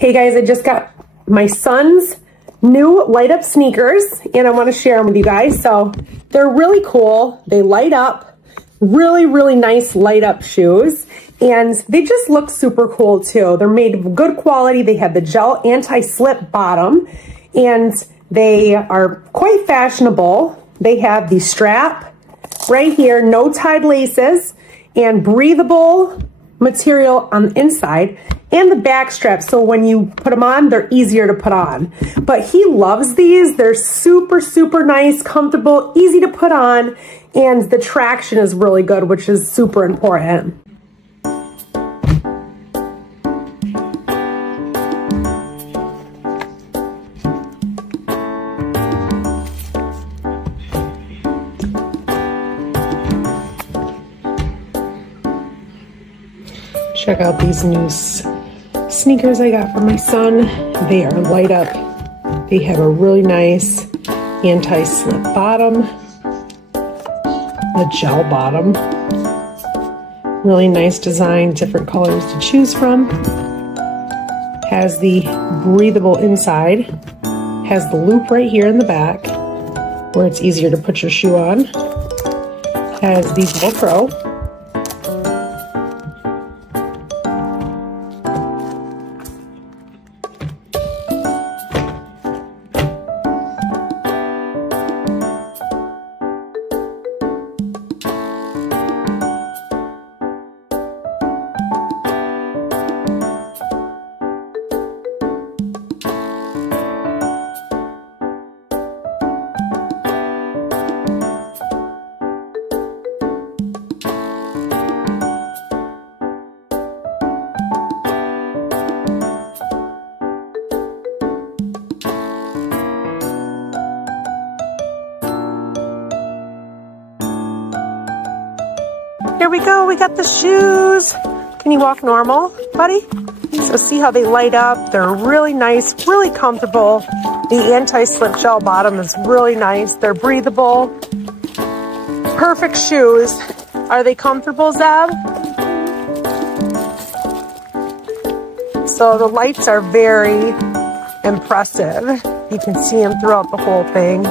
Hey guys, I just got my son's new light up sneakers and I want to share them with you guys. So they're really cool. They light up, really nice light up shoes. And they just look super cool too. They're made of good quality. They have the gel anti-slip bottom and they are quite fashionable. They have the strap right here, no tied laces and breathable material on the inside and the back strap, so when you put them on, they're easier to put on. But he loves these. They're super nice, comfortable, easy to put on, and the traction is really good, which is super important. Check out these new sneakers I got for my son. They are light up. They have a really nice anti-slip bottom, a gel bottom. Really nice design, different colors to choose from. Has the breathable inside. Has the loop right here in the back where it's easier to put your shoe on. Has these Velcro. Here we go, we got the shoes. Can you walk normal, buddy? So see how they light up. They're really nice, really comfortable. The anti-slip gel bottom is really nice. They're breathable. Perfect shoes. Are they comfortable, Zeb? So the lights are very impressive. You can see them throughout the whole thing.